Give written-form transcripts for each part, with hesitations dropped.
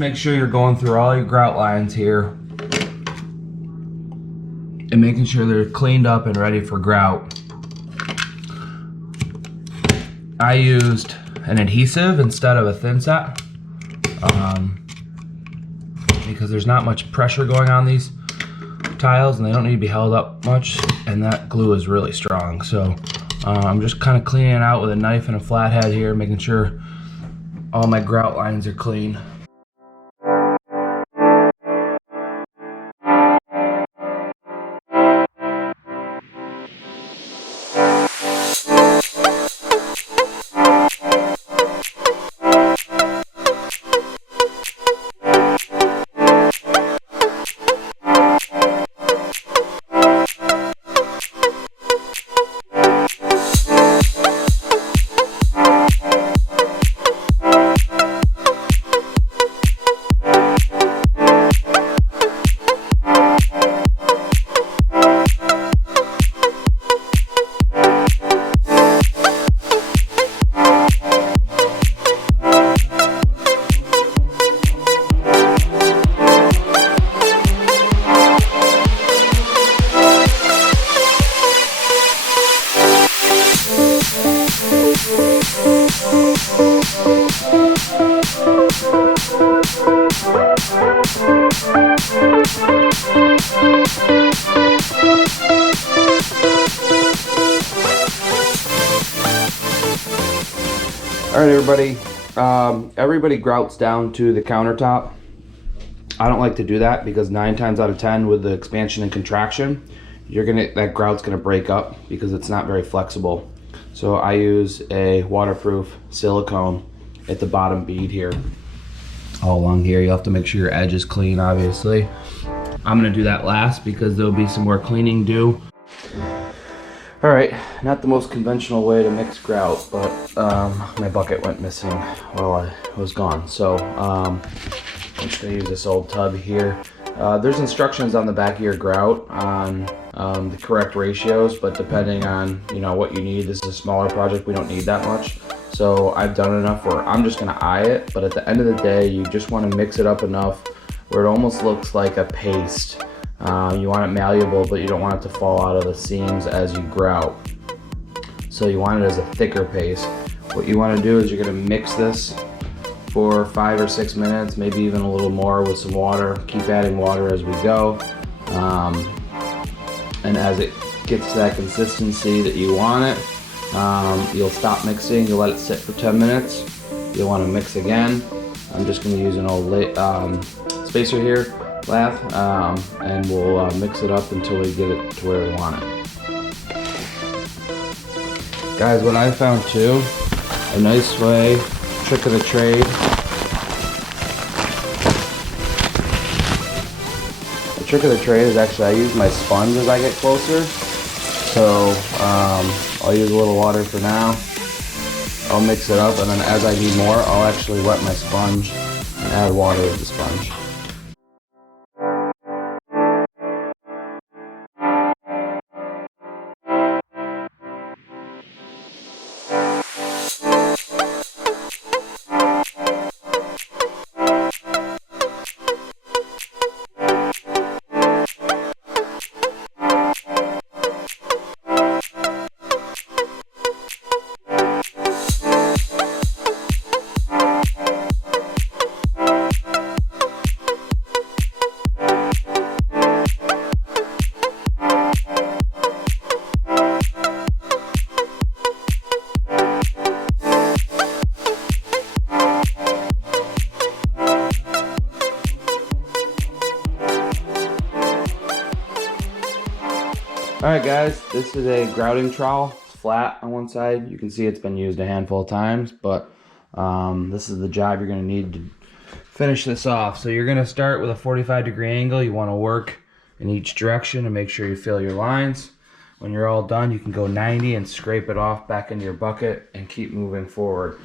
make sure you're going through all your grout lines here and making sure they're cleaned up and ready for grout. I used an adhesive instead of a thin set because there's not much pressure going on these tiles and they don't need to be held up much, and that glue is really strong. So I'm just kind of cleaning it out with a knife and a flathead here, making sure all my grout lines are clean. All right, everybody. Everybody grouts down to the countertop. I don't like to do that because 9 times out of 10 with the expansion and contraction, that grout's gonna break up because it's not very flexible. So I use a waterproof silicone at the bottom bead here. All along here, you have to make sure your edge is clean, obviously. I'm gonna do that last because there'll be some more cleaning due. All right, not the most conventional way to mix grout, but my bucket went missing while I was gone. So I'm just gonna use this old tub here. There's instructions on the back of your grout on the correct ratios, but depending on what you need, this is a smaller project, we don't need that much. So I've done enough where I'm just gonna eye it, but at the end of the day, you just wanna mix it up enough where it almost looks like a paste. You want it malleable, but you don't want it to fall out of the seams as you grout. So you want it as a thicker paste. What you want to do is you're going to mix this for 5 or 6 minutes, maybe even a little more with some water. Keep adding water as we go. And as it gets to that consistency that you want it, you'll stop mixing, you'll let it sit for 10 minutes. You'll want to mix again. I'm just going to use an old spacer here. And we'll mix it up until we get it to where we want it. Guys, what I found too, a nice way, trick of the trade. The trick of the trade is actually I use my sponge as I get closer. So I'll use a little water for now. I'll mix it up, and then as I need more, I'll actually wet my sponge and add water with the sponge. Alright guys, this is a grouting trowel. It's flat on one side. You can see it's been used a handful of times, but this is the job you're going to need to finish this off. So you're going to start with a 45-degree angle. You want to work in each direction and make sure you fill your lines. When you're all done, you can go 90 and scrape it off back into your bucket and keep moving forward.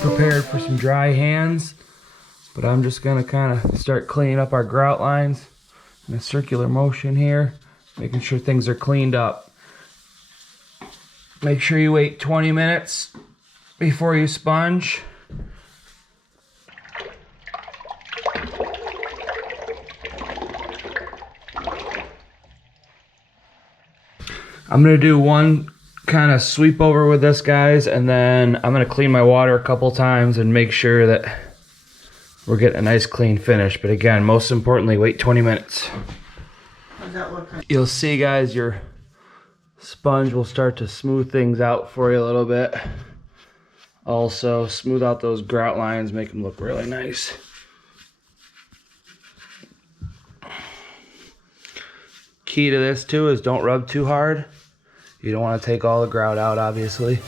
prepared for some dry hands, but I'm just gonna kind of start cleaning up our grout lines in a circular motion here, making sure things are cleaned up. Make sure you wait 20 minutes before you sponge. I'm gonna do one kind of sweep over with this, guys, and then I'm gonna clean my water a couple times and make sure that we're getting a nice clean finish. But again, most importantly, wait 20 minutes. You'll see, guys, your sponge will start to smooth things out for you a little bit. Also, smooth out those grout lines, make them look really nice. Key to this too is don't rub too hard. You don't want to take all the grout out, obviously.